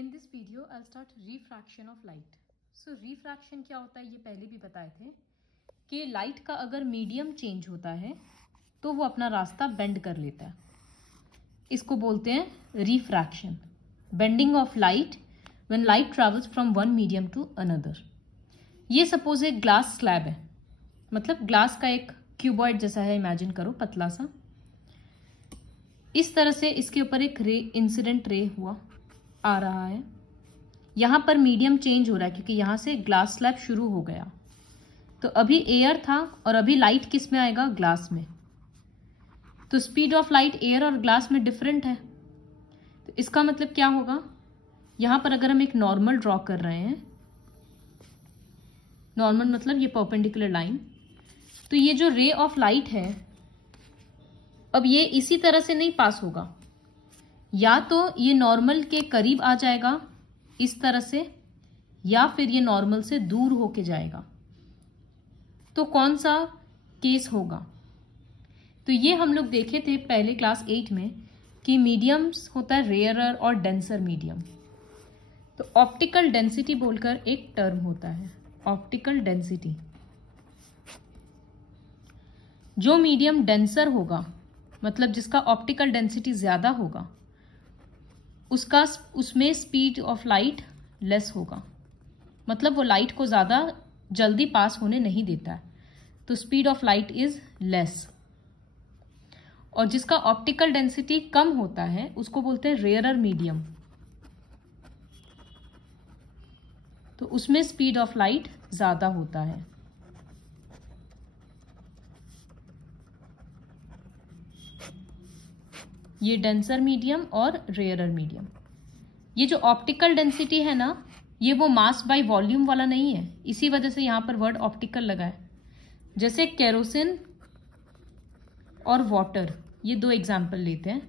In this video, I'll start refraction of light. So refraction क्या होता है ये पहले भी बताए थे कि लाइट का अगर मीडियम चेंज होता है तो वो अपना रास्ता बेंड कर लेता है। इसको बोलते हैं refraction, bending of light when light travels from one medium to another. ये सपोज एक ग्लास स्लैब है, मतलब ग्लास का एक क्यूबॉइड जैसा है, इमेजिन करो पतला सा। इस तरह से इसके ऊपर एक रे, इंसिडेंट रे हुआ आ रहा है। यहां पर मीडियम चेंज हो रहा है क्योंकि यहां से ग्लास स्लैब शुरू हो गया। तो अभी एयर था और अभी लाइट किस में आएगा, ग्लास में। तो स्पीड ऑफ लाइट एयर और ग्लास में डिफरेंट है। तो इसका मतलब क्या होगा, यहां पर अगर हम एक नॉर्मल ड्रॉ कर रहे हैं, नॉर्मल मतलब ये परपेंडिकुलर लाइन, तो ये जो रे ऑफ लाइट है अब ये इसी तरह से नहीं पास होगा, या तो ये नॉर्मल के करीब आ जाएगा इस तरह से, या फिर ये नॉर्मल से दूर होके जाएगा। तो कौन सा केस होगा, तो ये हम लोग देखे थे पहले क्लास 8 में कि मीडियम्स होता है रेयरर और डेंसर मीडियम। तो ऑप्टिकल डेंसिटी बोलकर एक टर्म होता है, ऑप्टिकल डेंसिटी। जो मीडियम डेंसर होगा, मतलब जिसका ऑप्टिकल डेंसिटी ज्यादा होगा, उसमें स्पीड ऑफ लाइट लेस होगा, मतलब वो लाइट को ज्यादा जल्दी पास होने नहीं देता है, तो speed of light is less. और जिसका ऑप्टिकल डेंसिटी कम होता है उसको बोलते हैं रेयरर मीडियम, तो उसमें स्पीड ऑफ लाइट ज्यादा होता है। ये डेंसर मीडियम और रेयरर मीडियम। ये जो ऑप्टिकल डेंसिटी है ना, ये वो मास बाय वॉल्यूम वाला नहीं है, इसी वजह से यहां पर वर्ड ऑप्टिकल लगा है। जैसे केरोसिन और वाटर, ये दो एग्जाम्पल लेते हैं।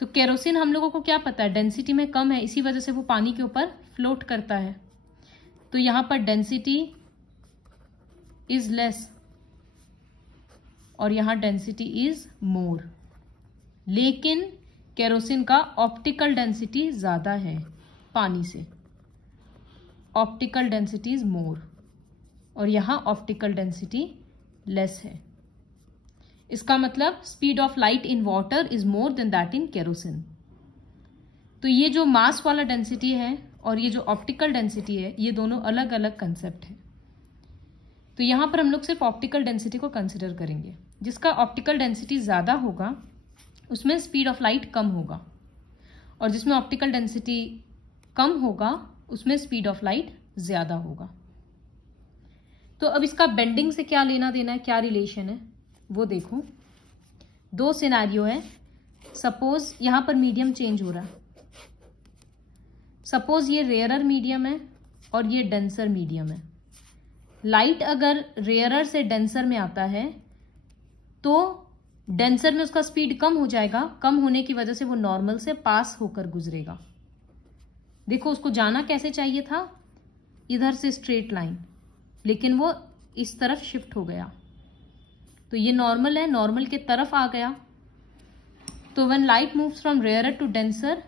तो केरोसिन हम लोगों को क्या पता है, डेंसिटी में कम है, इसी वजह से वो पानी के ऊपर फ्लोट करता है। तो यहां पर डेंसिटी इज लेस और यहां डेंसिटी इज मोर, लेकिन केरोसिन का ऑप्टिकल डेंसिटी ज्यादा है पानी से, ऑप्टिकल डेंसिटी इज मोर, और यहां ऑप्टिकल डेंसिटी लेस है। इसका मतलब speed of light in water is more than that in kerosene. तो ये जो मास वाला डेंसिटी है और ये जो ऑप्टिकल डेंसिटी है, ये दोनों अलग अलग कंसेप्ट है। तो यहां पर हम लोग सिर्फ ऑप्टिकल डेंसिटी को कंसिडर करेंगे। जिसका ऑप्टिकल डेंसिटी ज्यादा होगा उसमें स्पीड ऑफ लाइट कम होगा, और जिसमें ऑप्टिकल डेंसिटी कम होगा उसमें स्पीड ऑफ लाइट ज्यादा होगा। तो अब इसका बेंडिंग से क्या लेना देना है, क्या रिलेशन है वो देखो। दो सिनेरियो है। सपोज यहां पर मीडियम चेंज हो रहा है, सपोज ये रेयरर मीडियम है और ये डेंसर मीडियम है। लाइट अगर रेयरर से डेंसर में आता है तो डेंसर में उसका स्पीड कम हो जाएगा, कम होने की वजह से वो नॉर्मल से पास होकर गुजरेगा। देखो उसको जाना कैसे चाहिए था, इधर से स्ट्रेट लाइन, लेकिन वो इस तरफ शिफ्ट हो गया। तो ये नॉर्मल है, नॉर्मल के तरफ आ गया। तो when light moves from rarer to denser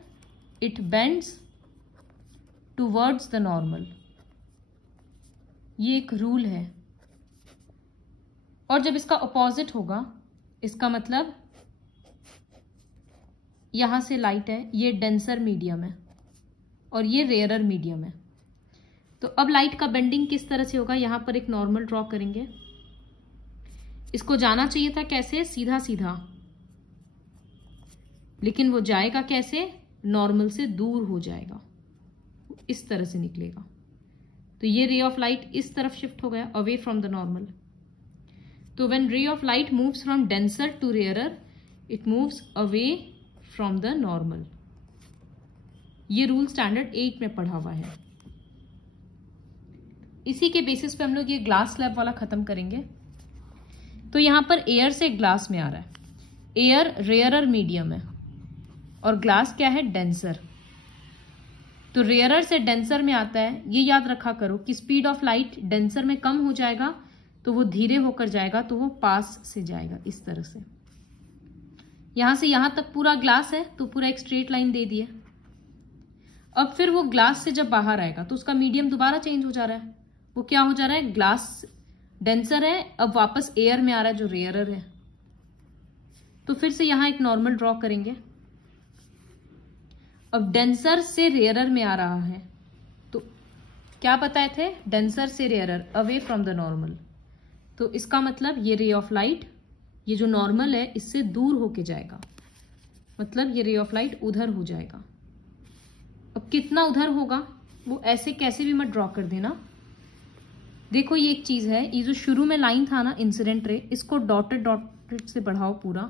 it bends towards the normal. ये एक रूल है। और जब इसका ऑपोजिट होगा, इसका मतलब यहां से लाइट है, ये डेंसर मीडियम है और ये रेयरर मीडियम है। तो अब लाइट का बेंडिंग किस तरह से होगा, यहां पर एक नॉर्मल ड्रॉ करेंगे। इसको जाना चाहिए था कैसे, सीधा सीधा, लेकिन वो जाएगा कैसे, नॉर्मल से दूर हो जाएगा, इस तरह से निकलेगा। तो ये रे ऑफ लाइट इस तरफ शिफ्ट हो गया, अवे फ्रॉम द नॉर्मल। तो when ray of light moves from denser to rarer, it moves away from the normal. ये रूल स्टैंडर्ड 8 में पढ़ा हुआ है। इसी के बेसिस पे हम लोग ये ग्लास स्लैब वाला खत्म करेंगे। तो यहां पर एयर से ग्लास में आ रहा है, एयर रेयरर मीडियम है और ग्लास क्या है, डेंसर। तो रेयरर से डेंसर में आता है, ये याद रखा करो कि स्पीड ऑफ लाइट डेंसर में कम हो जाएगा तो वो धीरे होकर जाएगा, तो वो पास से जाएगा इस तरह से। यहां से यहां तक पूरा ग्लास है तो पूरा एक स्ट्रेट लाइन दे दिया। अब फिर वो ग्लास से जब बाहर आएगा तो उसका मीडियम दोबारा चेंज हो जा रहा है। वो क्या हो जा रहा है, ग्लास डेंसर है, अब वापस एयर में आ रहा है जो रेयरर है। तो फिर से यहां एक नॉर्मल ड्रॉ करेंगे। अब डेंसर से रेयरर में आ रहा है, तो क्या बताए थे, डेंसर से rarer, away from the normal. तो इसका मतलब ये रे ऑफ लाइट, ये जो नॉर्मल है इससे दूर होके जाएगा, मतलब ये रे ऑफ लाइट उधर हो जाएगा। अब कितना उधर होगा वो ऐसे कैसे भी मत ड्रॉ कर देना। देखो ये एक चीज है, ये जो शुरू में लाइन था ना इंसिडेंट रे, इसको डॉटेड डॉटेड से बढ़ाओ पूरा।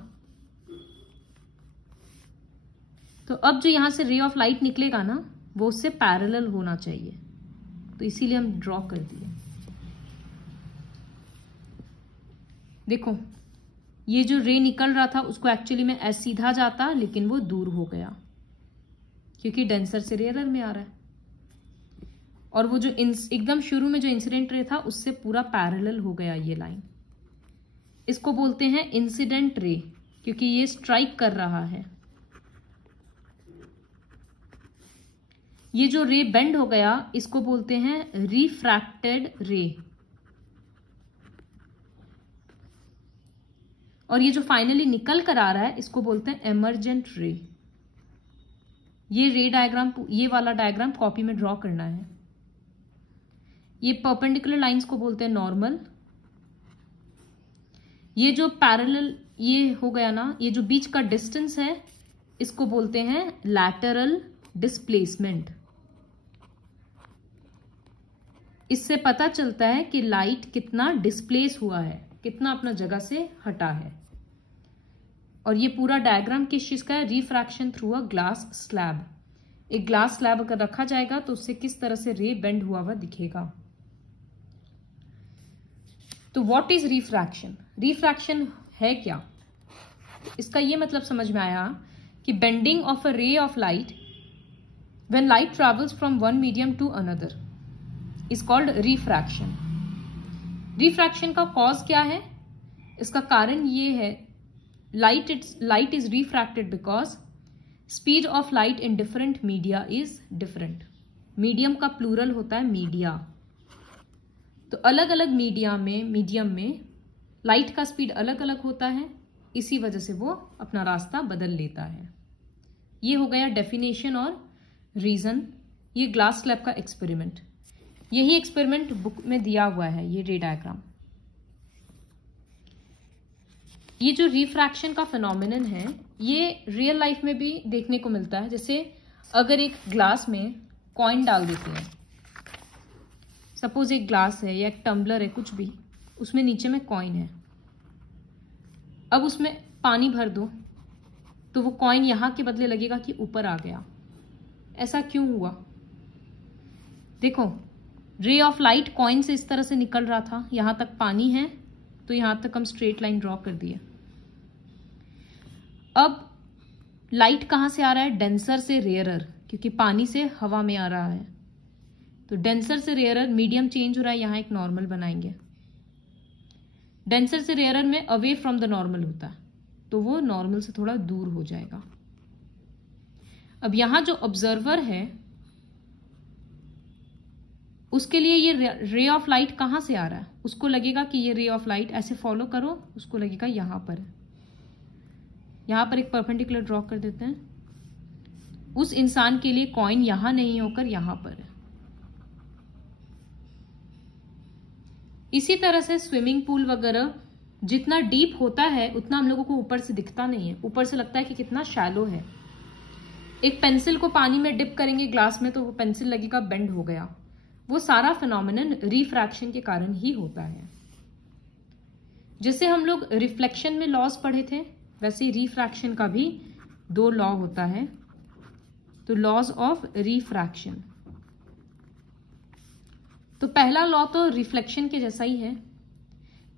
तो अब जो यहां से रे ऑफ लाइट निकलेगा ना वो उससे पैरेलल होना चाहिए, तो इसीलिए हम ड्रॉ कर दिए। देखो ये जो रे निकल रहा था उसको एक्चुअली में ऐसे सीधा जाता, लेकिन वो दूर हो गया क्योंकि डेंसर से रेयरर में आ रहा है। और वो जो एकदम शुरू में जो इंसिडेंट रे था उससे पूरा पैरेलल हो गया ये लाइन। इसको बोलते हैं इंसिडेंट रे, क्योंकि ये स्ट्राइक कर रहा है। ये जो रे बेंड हो गया इसको बोलते हैं रिफ्रैक्टेड रे। और ये जो फाइनली निकल कर आ रहा है इसको बोलते हैं एमर्जेंट रे। ये रे डायग्राम, ये वाला डायग्राम कॉपी में ड्रॉ करना है। ये परपेंडिकुलर लाइंस को बोलते हैं नॉर्मल। ये जो पैरेलल ये हो गया ना, ये जो बीच का डिस्टेंस है इसको बोलते हैं लैटरल डिस्प्लेसमेंट। इससे पता चलता है कि लाइट कितना डिस्प्लेस हुआ है, कितना अपना जगह से हटा है। और ये पूरा डायग्राम किस चीज का है, refraction through a glass slab. एक ग्लास स्लैब अगर रखा जाएगा तो उससे किस तरह से रे बेंड हुआ हुआ दिखेगा। तो व्हाट इज रिफ्रैक्शन, रिफ्रैक्शन है क्या, इसका ये मतलब समझ में आया कि bending of a ray of light when light travels from one medium to another is called refraction. Refraction का कॉज क्या है, इसका कारण ये है, light is refracted because speed of light in different media is different। Medium का plural होता है मीडिया। तो अलग अलग मीडियम में लाइट का स्पीड अलग अलग होता है, इसी वजह से वो अपना रास्ता बदल लेता है। ये हो गया डेफिनेशन और रीजन। ये ग्लास स्लैब का एक्सपेरिमेंट, यही एक्सपेरिमेंट बुक में दिया हुआ है, ये रे डायग्राम। ये जो रिफ्रैक्शन का फिनोमिनन है ये रियल लाइफ में भी देखने को मिलता है। जैसे अगर एक ग्लास में कॉइन डाल देते हैं, सपोज एक ग्लास है या एक टम्बलर है कुछ भी, उसमें नीचे में कॉइन है, अब उसमें पानी भर दो तो वो कॉइन यहां के बदले लगेगा कि ऊपर आ गया। ऐसा क्यों हुआ, देखो रे ऑफ लाइट कॉइन से इस तरह से निकल रहा था, यहां तक पानी है तो यहां तक हम स्ट्रेट लाइन ड्रॉ कर दिए। अब लाइट कहां से आ रहा है, डेंसर से रेयरर, क्योंकि पानी से हवा में आ रहा है। तो डेंसर से रेयरर, मीडियम चेंज हो रहा है, यहां एक नॉर्मल बनाएंगे। डेंसर से रेयरर में अवे फ्रॉम द नॉर्मल होता है, तो वो नॉर्मल से थोड़ा दूर हो जाएगा। अब यहां जो ऑब्जर्वर है उसके लिए ये रे ऑफ लाइट कहां से आ रहा है, उसको लगेगा कि ये रे ऑफ लाइट ऐसे फॉलो करो, उसको लगेगा यहां पर है। यहां पर एक परपेंडिकुलर ड्रॉ कर देते हैं। उस इंसान के लिए कॉइन यहां नहीं होकर यहां पर है। इसी तरह से स्विमिंग पूल वगैरह जितना डीप होता है उतना हम लोगों को ऊपर से दिखता नहीं है, ऊपर से लगता है कि कितना शैलो है। एक पेंसिल को पानी में डिप करेंगे ग्लास में तो वो पेंसिल लगेगा बेंड हो गया। वो सारा फिनोमिनन रिफ्रैक्शन के कारण ही होता है। जैसे हम लोग रिफ्लेक्शन में लॉज पढ़े थे, वैसे रिफ्रैक्शन का भी 2 लॉ होता है। तो लॉज ऑफ रिफ्रैक्शन, तो पहला लॉ तो रिफ्लेक्शन के जैसा ही है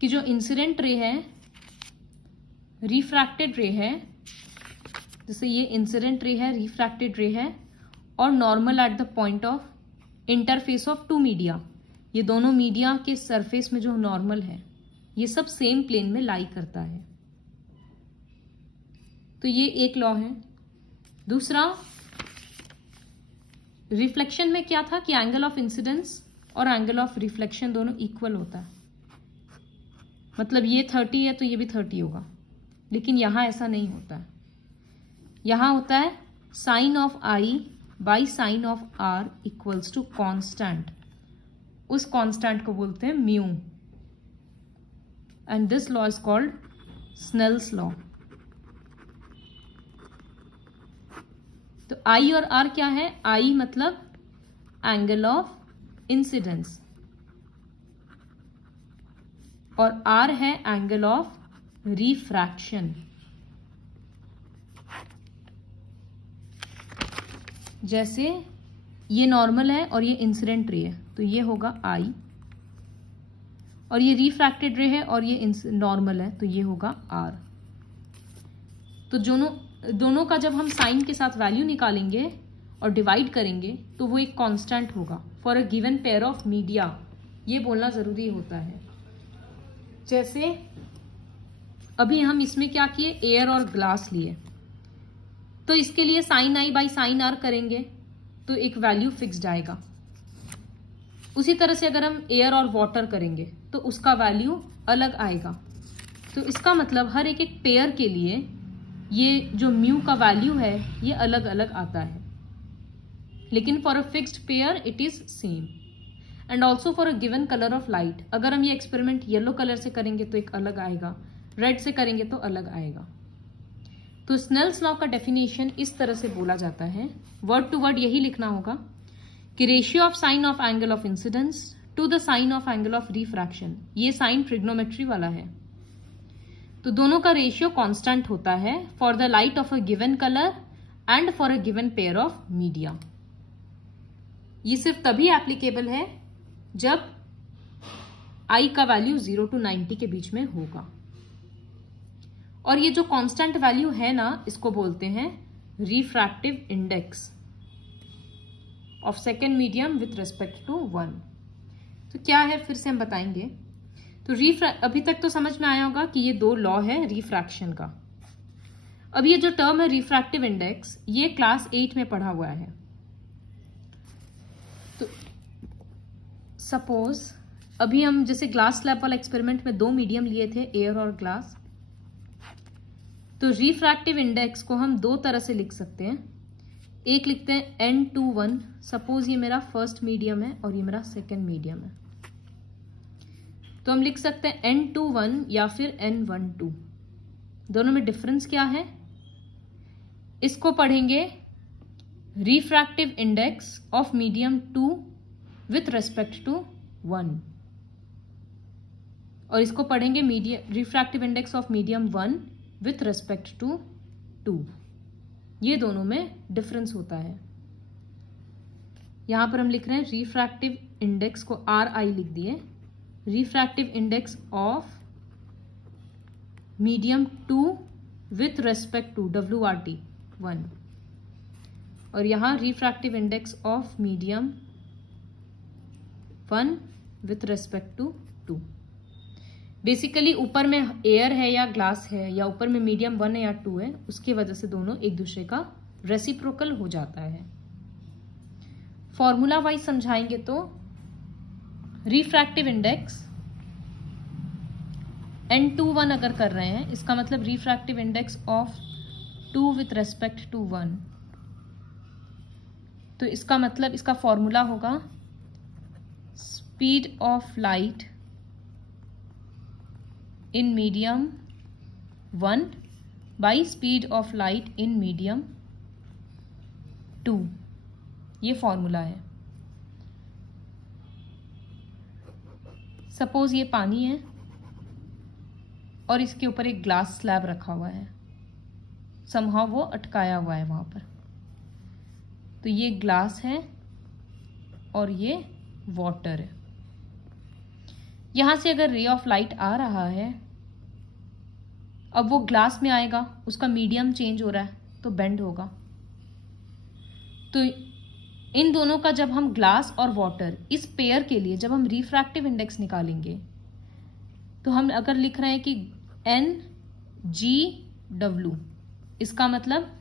कि जो इंसिडेंट रे है, रिफ्रैक्टेड रे है, जैसे ये इंसिडेंट रे है, रिफ्रैक्टेड रे है, और normal at the point of interface of 2 media, ये दोनों मीडिया के सरफेस में जो नॉर्मल है ये सब सेम प्लेन में लाई करता है। तो ये एक लॉ है। दूसरा, रिफ्लेक्शन में क्या था कि एंगल ऑफ इंसिडेंस और एंगल ऑफ रिफ्लेक्शन दोनों इक्वल होता है, मतलब ये 30 है तो ये भी 30 होगा, लेकिन यहां ऐसा नहीं होता है। यहां होता है sine of i by sine of r equals to constant. उस कॉन्स्टेंट को बोलते हैं mu, and this law is called Snell's law. तो आई और आर क्या है? आई मतलब एंगल ऑफ इंसिडेंस और आर है एंगल ऑफ रिफ्रैक्शन। जैसे ये नॉर्मल है और ये इंसिडेंट रे है तो ये होगा आई, और ये रिफ्रैक्टेड रे है और ये नॉर्मल है तो ये होगा आर। तो दोनों का जब हम साइन के साथ वैल्यू निकालेंगे और डिवाइड करेंगे तो वो एक कांस्टेंट होगा for a given pair of media. ये बोलना जरूरी होता है। जैसे अभी हम इसमें क्या किए, एयर और ग्लास लिए, तो इसके लिए sine i by sine r करेंगे तो एक वैल्यू फिक्स्ड आएगा। उसी तरह से अगर हम एयर और वाटर करेंगे तो उसका वैल्यू अलग आएगा। तो इसका मतलब हर एक पेयर के लिए ये जो म्यू का वैल्यू है ये अलग अलग आता है, लेकिन for a fixed pair it is same. And also for a given colour of light, अगर हम ये एक्सपेरिमेंट येलो कलर से करेंगे तो एक अलग आएगा, रेड से करेंगे तो अलग आएगा। तो स्नेल्स लॉ का डेफिनेशन इस तरह से बोला जाता है, वर्ड टू वर्ड यही लिखना होगा कि ratio of sine of angle of incidence to the sine of angle of refraction. ये साइन ट्रिग्नोमेट्री वाला है, तो दोनों का रेशियो कांस्टेंट होता है for the light of a given colour and for a given pair of media. ये सिर्फ तभी एप्लीकेबल है जब आई का वैल्यू 0 to 90 के बीच में होगा। और ये जो कांस्टेंट वैल्यू है ना, इसको बोलते हैं refractive index of second medium with respect to 1। तो क्या है फिर से हम बताएंगे। तो अभी तक तो समझ में आया होगा कि ये दो लॉ है रिफ्रैक्शन का। अब ये जो टर्म है रिफ्रैक्टिव इंडेक्स, ये क्लास 8 में पढ़ा हुआ है। तो सपोज अभी हम जैसे ग्लास स्लैब वाला एक्सपेरिमेंट में दो मीडियम लिए थे, एयर और ग्लास, तो रिफ्रैक्टिव इंडेक्स को हम दो तरह से लिख सकते हैं। एक लिखते हैं N21, सपोज ये मेरा फर्स्ट मीडियम है और ये मेरा सेकेंड मीडियम है, तो हम लिख सकते हैं N21 या फिर N12। दोनों में डिफरेंस क्या है, इसको पढ़ेंगे refractive index of medium 2 with respect to 1, और इसको पढ़ेंगे refractive index of medium 1 with respect to 2। ये दोनों में डिफरेंस होता है। यहां पर हम लिख रहे हैं रिफ्रैक्टिव इंडेक्स को RI लिख दिए, refractive index of medium 2 with respect to WRT 1, और यहां refractive index of medium 1 with respect to 2। Basically ऊपर में एयर है या ग्लास है या ऊपर में मीडियम 1 है या 2 है, उसकी वजह से दोनों एक दूसरे का रेसिप्रोकल हो जाता है। फॉर्मूला वाइज समझाएंगे तो रिफ्रैक्टिव इंडेक्स N21 अगर कर रहे हैं, इसका मतलब refractive index of 2 with respect to 1, तो इसका मतलब इसका फॉर्मूला होगा speed of light in medium 1 by speed of light in medium 2। ये फॉर्मूला है। सपोज ये पानी है और इसके ऊपर एक ग्लास स्लैब रखा हुआ है, समहाउ वो अटकाया हुआ है वहां पर। तो ये ग्लास है और ये वाटर है। यहां से अगर रे ऑफ लाइट आ रहा है, अब वो ग्लास में आएगा, उसका मीडियम चेंज हो रहा है तो बेंड होगा। तो इन दोनों का जब हम ग्लास और वाटर इस पेयर के लिए जब हम रिफ्रैक्टिव इंडेक्स निकालेंगे, तो हम अगर लिख रहे हैं कि NGW, इसका मतलब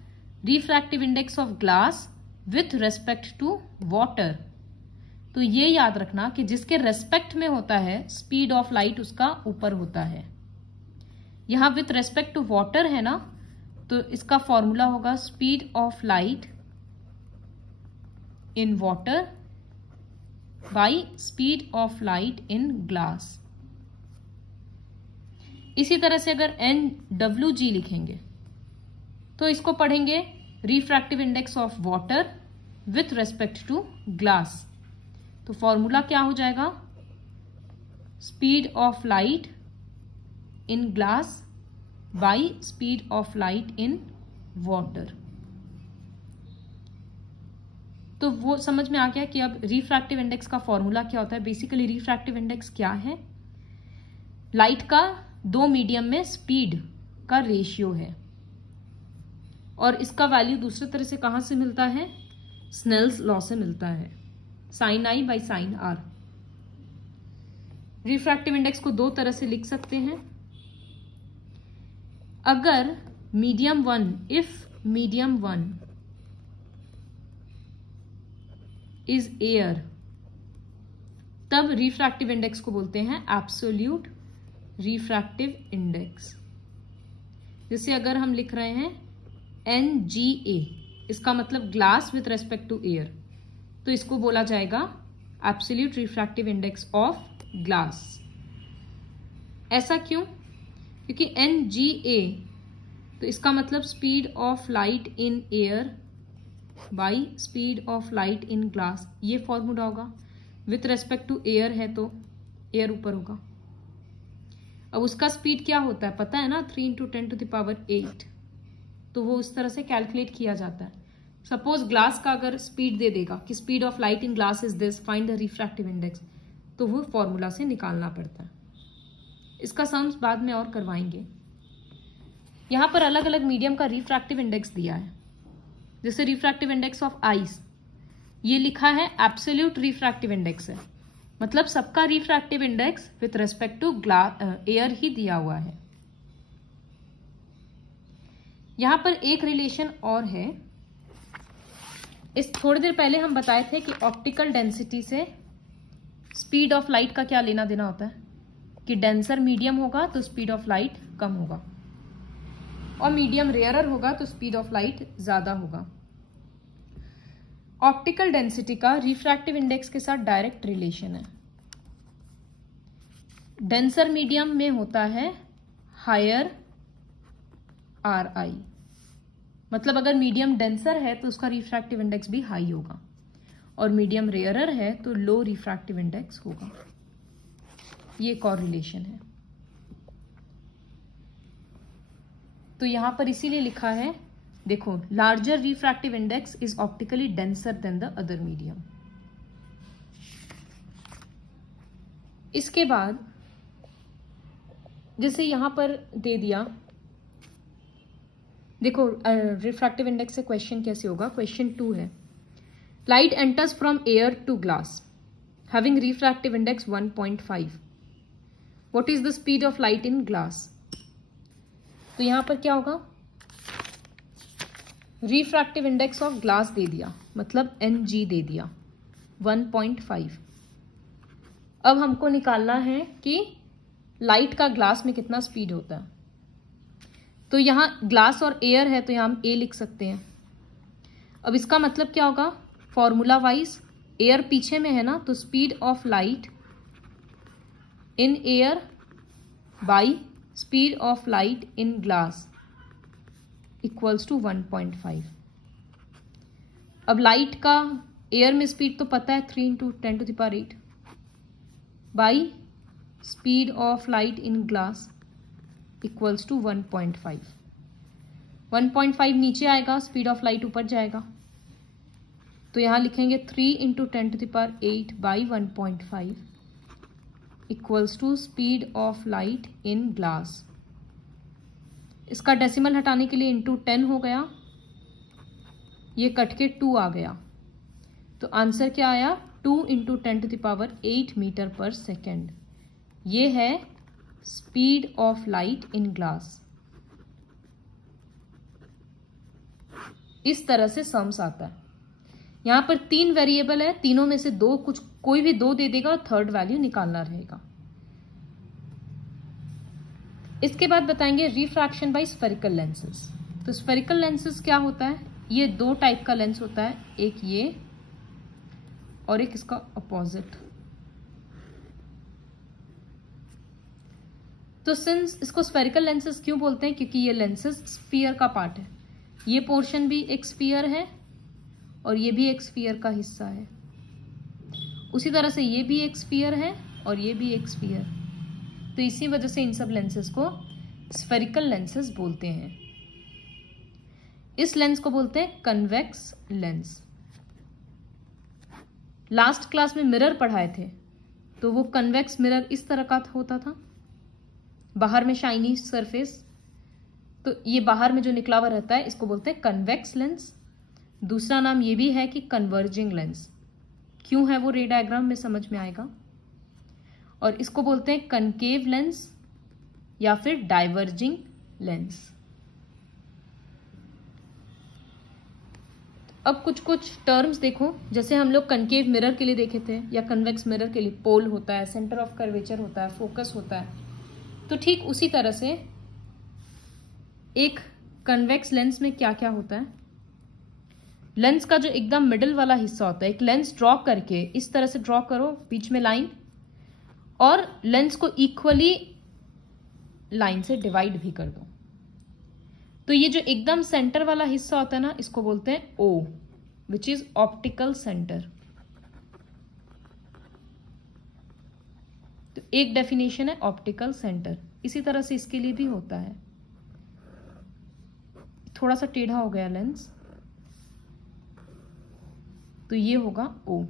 refractive index of glass with respect to water. तो ये याद रखना कि जिसके रेस्पेक्ट में होता है स्पीड ऑफ लाइट उसका ऊपर होता है। यहां विथ रेस्पेक्ट टू वाटर है ना, तो इसका फॉर्मूला होगा speed of light in water by speed of light in glass. इसी तरह से अगर NWG लिखेंगे तो इसको पढ़ेंगे refractive index of water with respect to glass. तो फॉर्मूला क्या हो जाएगा, speed of light in glass by speed of light in water. तो वो समझ में आ गया कि अब रिफ्रैक्टिव इंडेक्स का फॉर्मूला क्या होता है। बेसिकली रिफ्रैक्टिव इंडेक्स क्या है, लाइट का दो मीडियम में स्पीड का रेशियो है, और इसका वैल्यू दूसरे तरह से कहां से मिलता है, स्नेल्स लॉ से मिलता है, sine i by sine r. Refractive index को दो तरह से लिख सकते हैं। अगर medium one, if medium one is air, तब रिफ्रैक्टिव इंडेक्स को बोलते हैं एब्सोल्यूट रिफ्रैक्टिव इंडेक्स। जैसे अगर हम लिख रहे हैं NGA, इसका मतलब glass with respect to air, तो इसको बोला जाएगा absolute refractive index of glass. ऐसा क्यों, क्योंकि NGA तो इसका मतलब speed of light in air by speed of light in glass, ये फॉर्मूला होगा। विथ रेस्पेक्ट टू एयर है तो एयर ऊपर होगा। अब उसका स्पीड क्या होता है पता है ना, 3 × 10⁸, तो वो उस तरह से कैलकुलेट किया जाता है। सपोज ग्लास का अगर स्पीड दे देगा कि speed of light in glass is this, find the refractive index, तो वो फॉर्मूला से निकालना पड़ता है। इसका सम्स बाद में और करवाएंगे। यहां पर अलग अलग मीडियम का रिफ्रैक्टिव इंडेक्स दिया है। जैसे रिफ्रैक्टिव इंडेक्स ऑफ आइस, ये लिखा है एब्सोल्यूट रिफ्रैक्टिव इंडेक्स है, मतलब सबका refractive index with respect to air ही दिया हुआ है। यहां पर एक रिलेशन और है। इस थोड़ी देर पहले हम बताए थे कि ऑप्टिकल डेंसिटी से स्पीड ऑफ लाइट का क्या लेना देना होता है, कि डेंसर मीडियम होगा तो स्पीड ऑफ लाइट कम होगा, और मीडियम रेयरर होगा तो स्पीड ऑफ लाइट ज्यादा होगा। ऑप्टिकल डेंसिटी का रिफ्रैक्टिव इंडेक्स के साथ डायरेक्ट रिलेशन है। डेंसर मीडियम में होता है हायर RI, मतलब अगर मीडियम डेंसर है तो उसका रिफ्रैक्टिव इंडेक्स भी हाई होगा, और मीडियम रेयरर है तो लो रिफ्रैक्टिव इंडेक्स होगा। ये एक और रिलेशन है। तो यहां पर इसीलिए लिखा है, देखो, larger refractive index is optically denser then the other medium. इसके बाद जैसे यहां पर दे दिया, देखो रिफ्रैक्टिव इंडेक्स से क्वेश्चन कैसे होगा। क्वेश्चन 2 है, light enters from air to glass having refractive index 1.5, what is the speed of light in glass. तो यहां पर क्या होगा, रिफ्रैक्टिव इंडेक्स ऑफ ग्लास दे दिया, मतलब NG दे दिया 1.5। अब हमको निकालना है कि लाइट का ग्लास में कितना स्पीड होता है। तो यहां ग्लास और एयर है तो यहां हम A लिख सकते हैं। अब इसका मतलब क्या होगा, फॉर्मूला वाइज एयर पीछे में है ना, तो speed of light in air by speed of light in glass equals to 1.5। अब लाइट का एयर में स्पीड तो पता है 3 × 10⁸ by speed of light in glass equals to 1.5। 1.5 नीचे आएगा, स्पीड ऑफ लाइट ऊपर जाएगा, तो यहां लिखेंगे 3 × 10⁸ by 1.5 equals to speed of light in glass. इसका डेसिमल हटाने के लिए इंटू 10 हो गया, ये कट के 2 आ गया, तो आंसर क्या आया, 2 × 10⁸ मीटर पर सेकेंड। ये है speed of light in glass. इस तरह से सम्स आता है। यहाँ पर 3 वेरिएबल है, तीनों में से दो, कुछ कोई भी 2 दे देगा और थर्ड वैल्यू निकालना रहेगा। इसके बाद बताएंगे रिफ्रैक्शन बाय स्फेरिकल लेंसेज। तो स्फेरिकल लेंसेज क्या होता है, ये 2 टाइप का लेंस होता है, एक ये और एक इसका अपोजिट। तो सिंस इसको स्फेरिकल लेंसेज क्यों बोलते हैं, क्योंकि ये लेंसेज स्फीयर का पार्ट है, ये पोर्शन भी एक स्फीयर है और ये भी एक स्फीयर का हिस्सा है, उसी तरह से ये भी एक स्फीयर है और ये भी एक स्फीयर। तो इसी वजह से इन सब लेंसेज को स्फेरिकल लेंसेज बोलते हैं। इस लेंस को बोलते हैं कन्वेक्स लेंस। लास्ट क्लास में मिरर पढ़ाए थे, तो वो कन्वेक्स मिरर इस तरह का होता था, बाहर में शाइनी सरफेस, तो ये बाहर में जो निकला हुआ रहता है इसको बोलते हैं कन्वेक्स लेंस। दूसरा नाम ये भी है कि कन्वर्जिंग लेंस, क्यों है वो रे डायग्राम में समझ में आएगा। और इसको बोलते हैं कनकेव लेंस या फिर डाइवर्जिंग लेंस। अब कुछ कुछ टर्म्स देखो, जैसे हम लोग कनकेव मिरर के लिए देखे थे या कन्वेक्स मिरर के लिए पोल होता है, सेंटर ऑफ कर्वेचर होता है, फोकस होता है। तो ठीक उसी तरह से एक कन्वेक्स लेंस में क्या क्या होता है, लेंस का जो एकदम मिडिल वाला हिस्सा होता है, एक लेंस ड्रॉ करके इस तरह से ड्रॉ करो, बीच में लाइन, और लेंस को इक्वली लाइन से डिवाइड भी कर दो। तो ये जो एकदम सेंटर वाला हिस्सा होता है ना, इसको बोलते हैं ओ, विच इज ऑप्टिकल सेंटर। तो एक डेफिनेशन है ऑप्टिकल सेंटर। इसी तरह से इसके लिए भी होता है, थोड़ा सा टेढ़ा हो गया लेंस, तो ये होगा ओ।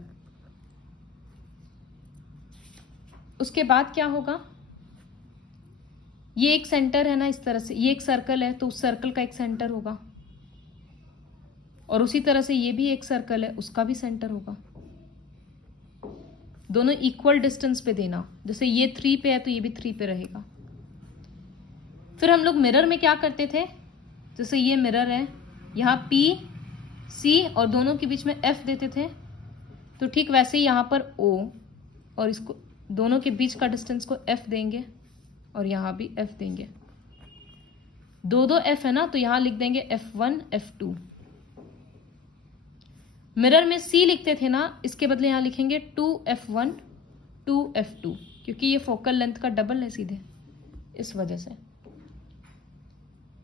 उसके बाद क्या होगा, ये एक सेंटर है ना, इस तरह से ये एक सर्कल है, तो उस सर्कल का एक सेंटर होगा, और उसी तरह से ये भी एक सर्कल है, उसका भी सेंटर होगा। दोनों इक्वल डिस्टेंस पे देना, जैसे ये 3 पे है तो ये भी 3 पे रहेगा। फिर हम लोग मिरर में क्या करते थे, जैसे ये मिरर है, यहाँ P C और दोनों के बीच में F देते थे, तो ठीक वैसे ही यहाँ पर O और इसको दोनों के बीच का डिस्टेंस को F देंगे और यहाँ भी F देंगे। 2 F है ना, तो यहाँ लिख देंगे F1 F2। मिरर में C लिखते थे ना, इसके बदले यहाँ लिखेंगे 2F1 2F2, क्योंकि ये फोकल लेंथ का डबल है सीधे, इस वजह से।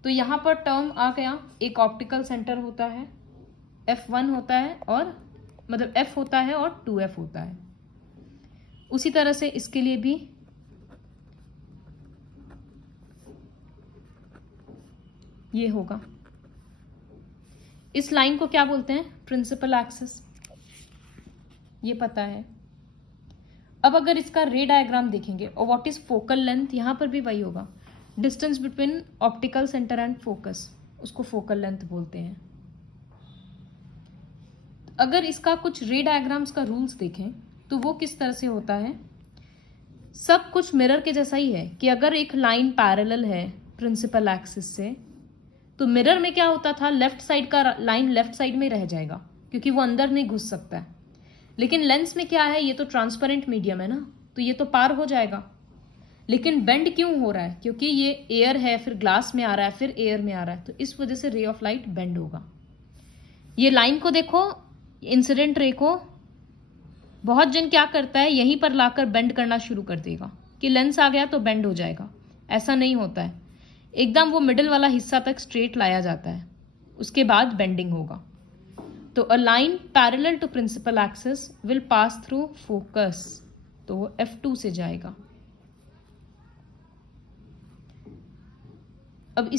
तो यहाँ पर टर्म आ गया, एक ऑप्टिकल सेंटर होता है, F1 होता है, और मतलब F होता है और 2F होता है। उसी तरह से इसके लिए भी ये होगा। इस लाइन को क्या बोलते हैं, प्रिंसिपल एक्सिस, ये पता है। अब अगर इसका रे डायग्राम देखेंगे, और व्हाट इज फोकल लेंथ, यहां पर भी वही होगा, distance between optical centre and focus, उसको फोकल लेंथ बोलते हैं। अगर इसका कुछ रे डायग्राम्स का रूल्स देखें तो वो किस तरह से होता है, सब कुछ मिरर के जैसा ही है कि अगर एक लाइन पैरेलल है प्रिंसिपल एक्सिस से, तो मिरर में क्या होता था, लेफ्ट साइड का लाइन लेफ्ट साइड में रह जाएगा, क्योंकि वो अंदर नहीं घुस सकता है। लेकिन लेंस में क्या है, ये तो ट्रांसपेरेंट मीडियम है ना, तो ये तो पार हो जाएगा। लेकिन बेंड क्यों हो रहा है, क्योंकि ये एयर है, फिर ग्लास में आ रहा है, फिर एयर में आ रहा है, तो इस वजह से रे ऑफ लाइट बेंड होगा। ये लाइन को देखो, इंसिडेंट रे को, बहुत जन क्या करता है, यहीं पर लाकर बेंड करना शुरू कर देगा कि लेंस आ गया तो बेंड हो जाएगा। ऐसा नहीं होता है, एकदम वो मिडिल वाला हिस्सा तक स्ट्रेट लाया जाता है, उसके बाद बेंडिंग होगा। तो a line parallel to principal axis will pass through focus, तो वो F2 से जाएगा। अब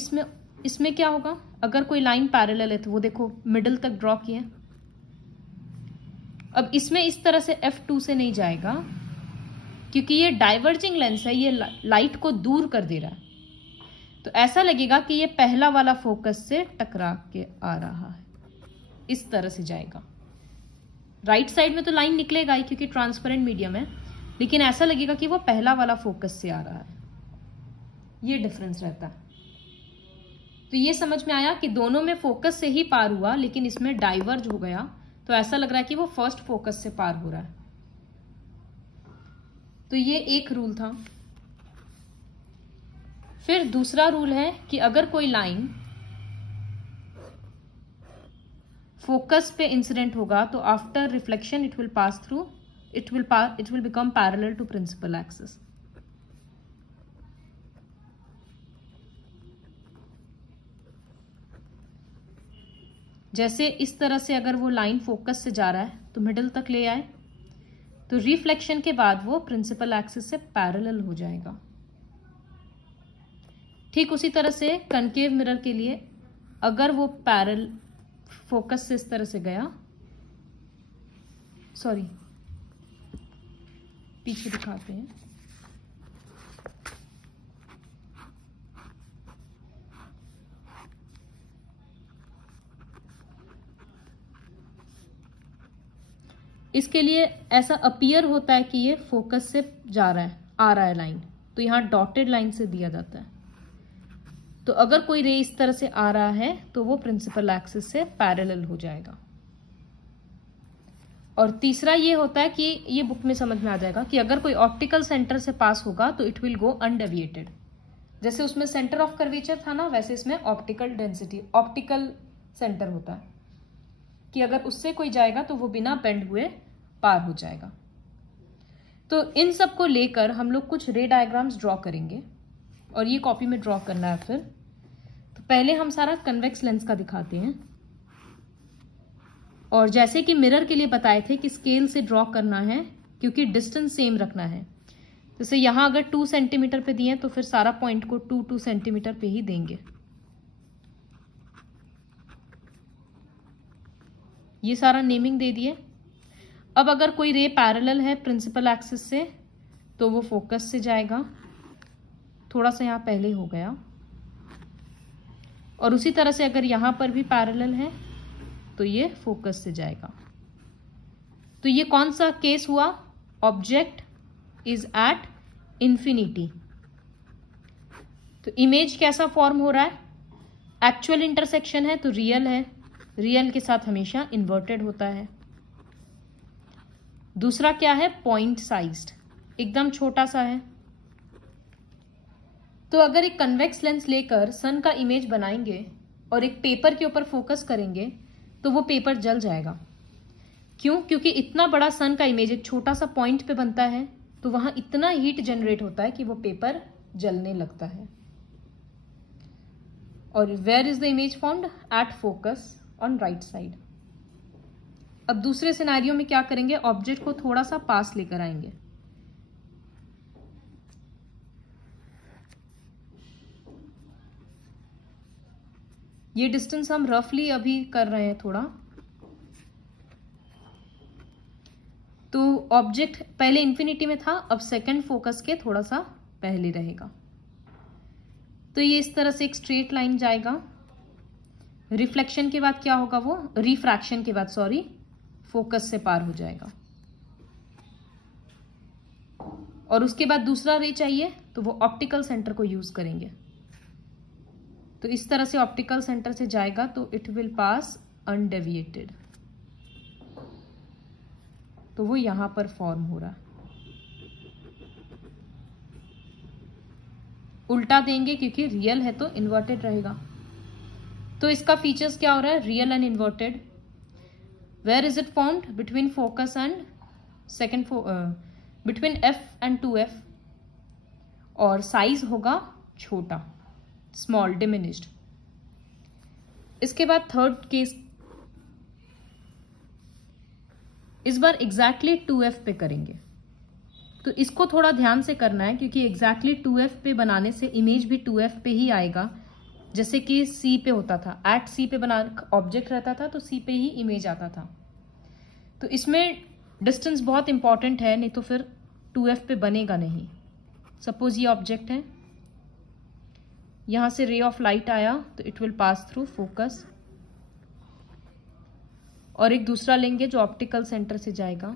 इसमें क्या होगा, अगर कोई लाइन पैरेलल है तो वो देखो मिडिल तक ड्रॉ किए। अब इसमें इस तरह से F2 से नहीं जाएगा, क्योंकि ये डाइवर्जिंग लेंस है, ये लाइट को दूर कर दे रहा है, तो ऐसा लगेगा कि ये पहला वाला फोकस से टकरा के आ रहा है, इस तरह से जाएगा। राइट साइड में तो लाइन निकलेगा ही क्योंकि ट्रांसपेरेंट मीडियम है, लेकिन ऐसा लगेगा कि वो पहला वाला फोकस से आ रहा है, ये डिफरेंस रहता है। तो ये समझ में आया कि दोनों में फोकस से ही पार हुआ, लेकिन इसमें डाइवर्ज हो गया, तो ऐसा लग रहा है कि वो फर्स्ट फोकस से पार हो रहा है। तो ये एक रूल था। फिर दूसरा रूल है कि अगर कोई लाइन फोकस पे इंसिडेंट होगा तो after reflection it will pass through, it will become parallel to principal axis. जैसे इस तरह से अगर वो लाइन फोकस से जा रहा है तो मिडिल तक ले आए, तो रिफ्लेक्शन के बाद वो प्रिंसिपल एक्सिस से पैरेलल हो जाएगा। ठीक उसी तरह से कनकेव मिरर के लिए अगर वो पैरेलल फोकस से इस तरह से गया, सॉरी पीछे दिखाते हैं, इसके लिए ऐसा अपीयर होता है कि ये फोकस से जा रहा है, आ रहा है लाइन, तो यहां डॉटेड लाइन से दिया जाता है। तो अगर कोई रे इस तरह से आ रहा है तो वो प्रिंसिपल एक्सिस से पैरेलल हो जाएगा। और तीसरा ये होता है कि ये बुक में समझ में आ जाएगा कि अगर कोई ऑप्टिकल सेंटर से पास होगा तो इट विल गो अनडेविएटेड। जैसे उसमें सेंटर ऑफ कर्वेचर था ना, वैसे इसमें ऑप्टिकल डेंसिटी, ऑप्टिकल सेंटर होता है कि अगर उससे कोई जाएगा तो वो बिना बेंड हुए पार हो जाएगा। तो इन सब को लेकर हम लोग कुछ रे डायग्राम्स ड्रॉ करेंगे और ये कॉपी में ड्रॉ करना है। फिर तो पहले हम सारा कन्वेक्स लेंस का दिखाते हैं, और जैसे कि मिरर के लिए बताए थे कि स्केल से ड्रॉ करना है क्योंकि डिस्टेंस सेम रखना है। जैसे यहां अगर 2 सेंटीमीटर पे दिए तो फिर सारा पॉइंट को 2 सेंटीमीटर पे ही देंगे। ये सारा नेमिंग दे दिए। अब अगर कोई रे पैरेलल है प्रिंसिपल एक्सिस से तो वो फोकस से जाएगा, थोड़ा सा यहां पहले हो गया। और उसी तरह से अगर यहां पर भी पैरेलल है तो ये फोकस से जाएगा। तो ये कौन सा केस हुआ? Object is at infinity. तो इमेज कैसा फॉर्म हो रहा है? एक्चुअल इंटरसेक्शन है तो रियल है, रियल के साथ हमेशा इन्वर्टेड होता है। दूसरा क्या है? पॉइंट साइज्ड, एकदम छोटा सा है। तो अगर एक कन्वेक्स लेंस लेकर सन का इमेज बनाएंगे और एक पेपर के ऊपर फोकस करेंगे तो वो पेपर जल जाएगा। क्यों? क्योंकि इतना बड़ा सन का इमेज एक छोटा सा पॉइंट पे बनता है तो वहां इतना हीट जनरेट होता है कि वो पेपर जलने लगता है। और where is the image formed? At focus on right side. अब दूसरे सिनेरियो में क्या करेंगे? ऑब्जेक्ट को थोड़ा सा पास लेकर आएंगे। ये डिस्टेंस हम रफली अभी कर रहे हैं थोड़ा। तो ऑब्जेक्ट पहले इंफिनिटी में था, अब सेकंड फोकस के थोड़ा सा पहले रहेगा। तो ये इस तरह से एक स्ट्रेट लाइन जाएगा। रिफ्लेक्शन के बाद क्या होगा? वो रिफ्रैक्शन के बाद सॉरी फोकस से पार हो जाएगा। और उसके बाद दूसरा रे चाहिए तो वो ऑप्टिकल सेंटर को यूज करेंगे। तो इस तरह से ऑप्टिकल सेंटर से जाएगा तो इट विल पास अनडेविएटेड। तो वो यहां पर फॉर्म हो रहा है। उल्टा देंगे क्योंकि रियल है तो इन्वर्टेड रहेगा। तो इसका फीचर्स क्या हो रहा है? Real and inverted. Where is it formed? Between focus and second, between F and 2f। और साइज होगा छोटा, स्मॉल, डिमिनिश्ड। इसके बाद थर्ड केस, इस बार एग्जैक्टली 2f पे करेंगे। तो इसको थोड़ा ध्यान से करना है क्योंकि एग्जैक्टली 2f पे बनाने से इमेज भी 2f पे ही आएगा, जैसे कि C पे होता था। एट C पे बना ऑब्जेक्ट रहता था तो C पे ही इमेज आता था। तो इसमें डिस्टेंस बहुत इंपॉर्टेंट है, नहीं तो फिर 2f पे बनेगा नहीं। सपोज ये ऑब्जेक्ट है, यहां से रे ऑफ लाइट आया तो it will pass through focus. और एक दूसरा लेंगे जो ऑप्टिकल सेंटर से जाएगा।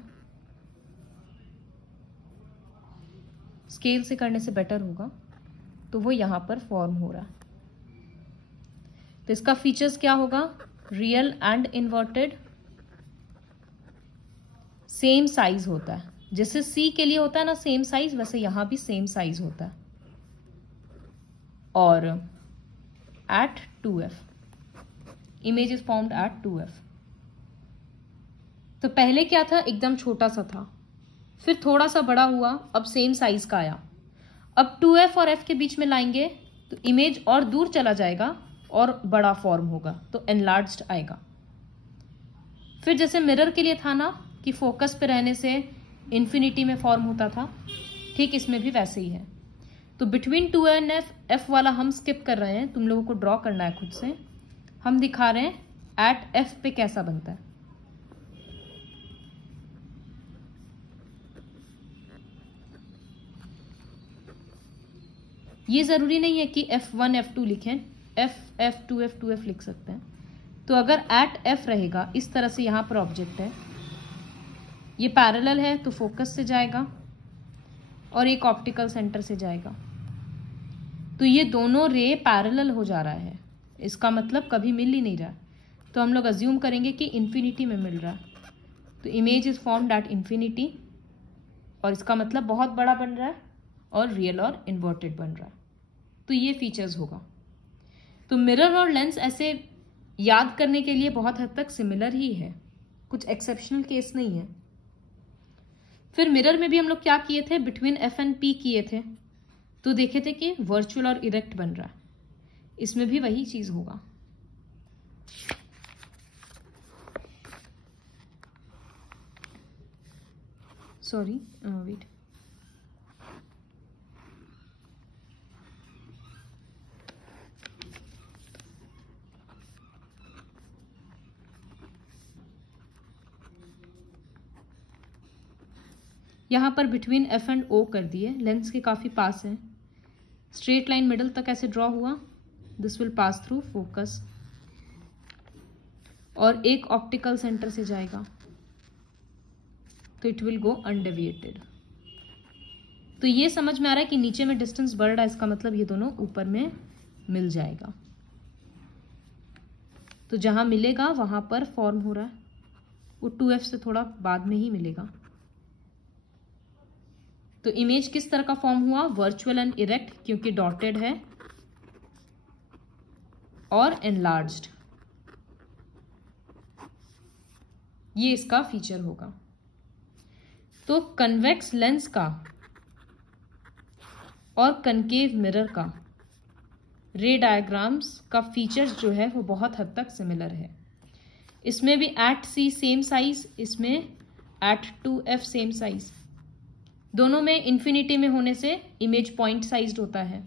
स्केल से करने से बेटर होगा। तो वो यहां पर फॉर्म हो रहा है। तो इसका फीचर्स क्या होगा? Real and inverted. Same size होता है, जैसे सी के लिए होता है ना सेम साइज, वैसे यहां भी सेम साइज होता है। और at 2f, image is formed at 2f। तो पहले क्या था, एकदम छोटा सा था, फिर थोड़ा सा बड़ा हुआ, अब सेम साइज का आया। अब 2f और f के बीच में लाएंगे तो इमेज और दूर चला जाएगा और बड़ा फॉर्म होगा, तो एनलार्ज्ड आएगा। फिर जैसे मिरर के लिए था ना कि फोकस पे रहने से इन्फिनिटी में फॉर्म होता था, ठीक इसमें भी वैसे ही है। तो बिटवीन 2 एंड f वाला हम स्किप कर रहे हैं, तुम लोगों को ड्रॉ करना है खुद से। हम दिखा रहे हैं एट f पे कैसा बनता है। ये जरूरी नहीं है कि f1 f2 लिखें, f2 f2 लिख सकते हैं। तो अगर एट f रहेगा, इस तरह से यहां पर ऑब्जेक्ट है, ये पैरेलल है तो फोकस से जाएगा और एक ऑप्टिकल सेंटर से जाएगा। तो ये दोनों रे पैरेलल हो जा रहा है, इसका मतलब कभी मिल ही नहीं रहा। तो हम लोग अज्यूम करेंगे कि इन्फिनिटी में मिल रहा है। तो image is formed at infinity, और इसका मतलब बहुत बड़ा बन रहा है और रियल और इन्वर्टेड बन रहा है। तो ये फीचर्स होगा। तो मिरर और लेंस ऐसे याद करने के लिए बहुत हद तक सिमिलर ही है, कुछ एक्सेप्शनल केस नहीं है। फिर मिरर में भी हम लोग क्या किए थे, बिटवीन f एंड p किए थे, तो देखे थे कि वर्चुअल और इरेक्ट बन रहा है। इसमें भी वही चीज होगा। सॉरी वेट, यहां पर बिटवीन f एंड o कर दिए, लेंस के काफी पास है। स्ट्रेट लाइन मिडल तक ऐसे ड्रॉ हुआ, this will pass through focus और एक ऑप्टिकल सेंटर से जाएगा, तो इट विल गो अनडेविएटेड। तो ये समझ में आ रहा है कि नीचे में डिस्टेंस बढ़ रहा है, इसका मतलब ये दोनों ऊपर में मिल जाएगा। तो जहां मिलेगा वहां पर फॉर्म हो रहा है, वो 2f से थोड़ा बाद में ही मिलेगा। तो इमेज किस तरह का फॉर्म हुआ, वर्चुअल एंड इरेक्ट, क्योंकि डॉटेड है, और एनलार्ज्ड, ये इसका फीचर होगा। तो कन्वेक्स लेंस का और कनकेव मिरर का रे डायग्राम्स का फीचर्स जो है वो बहुत हद तक सिमिलर है। इसमें भी एट c सेम साइज, इसमें एट 2f सेम साइज। दोनों में इन्फिनिटी में होने से इमेज पॉइंट साइज्ड होता है।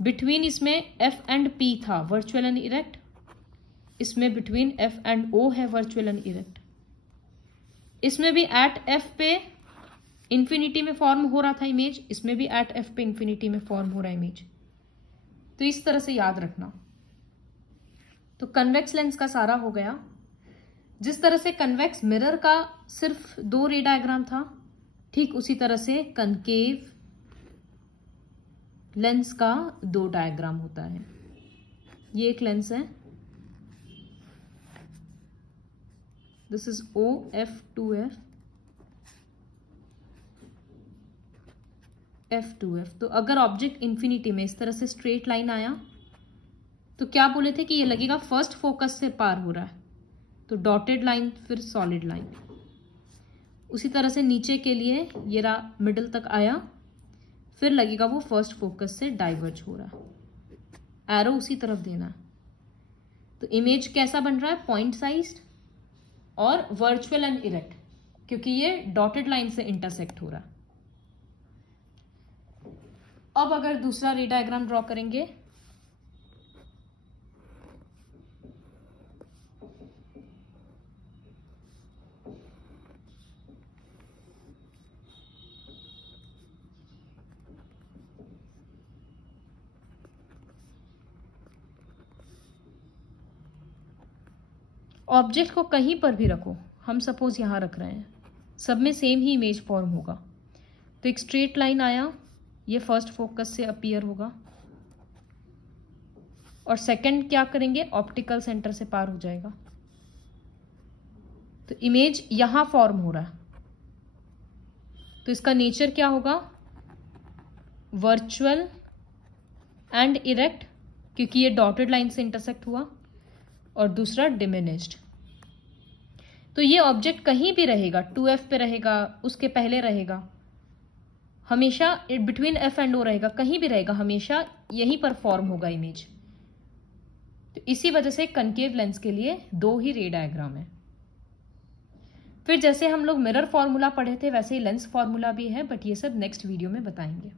बिटवीन इसमें f एंड p था वर्चुअल एंड इरेक्ट, इसमें बिटवीन f एंड o है वर्चुअल एंड इरेक्ट। इसमें भी एट f पे इन्फिनिटी में फॉर्म हो रहा था इमेज, इसमें भी एट f पे इन्फिनिटी में फॉर्म हो रहा है इमेज। तो इस तरह से याद रखना। तो कन्वेक्स लेंस का सारा हो गया। जिस तरह से कन्वेक्स मिरर का सिर्फ 2 रे डायग्राम था, ठीक उसी तरह से कनकेव लेंस का 2 डायग्राम होता है। ये एक लेंस है, दिस इज OF2F, F2F। तो अगर ऑब्जेक्ट इन्फिनिटी में इस तरह से स्ट्रेट लाइन आया तो क्या बोले थे कि ये लगेगा फर्स्ट फोकस से पार हो रहा है, तो डॉटेड लाइन फिर सॉलिड लाइन। उसी तरह से नीचे के लिए ये मिडिल तक आया, फिर लगेगा वो फर्स्ट फोकस से डाइवर्ज हो रहा है, एरो उसी तरफ देना। तो इमेज कैसा बन रहा है, पॉइंट साइज्ड और वर्चुअल एंड इरेक्ट, क्योंकि ये डॉटेड लाइन से इंटरसेक्ट हो रहा है। अब अगर दूसरा रे डायग्राम ड्रॉ करेंगे, ऑब्जेक्ट को कहीं पर भी रखो, हम सपोज यहां रख रहे हैं, सब में सेम ही इमेज फॉर्म होगा। तो एक स्ट्रेट लाइन आया, ये फर्स्ट फोकस से अपीयर होगा, और सेकंड क्या करेंगे, ऑप्टिकल सेंटर से पार हो जाएगा। तो इमेज यहां फॉर्म हो रहा है, तो इसका नेचर क्या होगा, वर्चुअल एंड इरेक्ट, क्योंकि ये डॉटेड लाइन से इंटरसेक्ट हुआ, और दूसरा डिमिनिश्ड। तो ये ऑब्जेक्ट कहीं भी रहेगा, 2F पे रहेगा, उसके पहले रहेगा, हमेशा बिटवीन F एंड O रहेगा, कहीं भी रहेगा, हमेशा यहीं पर फॉर्म होगा इमेज। तो इसी वजह से कनकेव लेंस के लिए 2 ही रे डायग्राम है। फिर जैसे हम लोग मिरर फॉर्मूला पढ़े थे वैसे ही लेंस फॉर्मूला भी है, बट ये सब नेक्स्ट वीडियो में बताएंगे।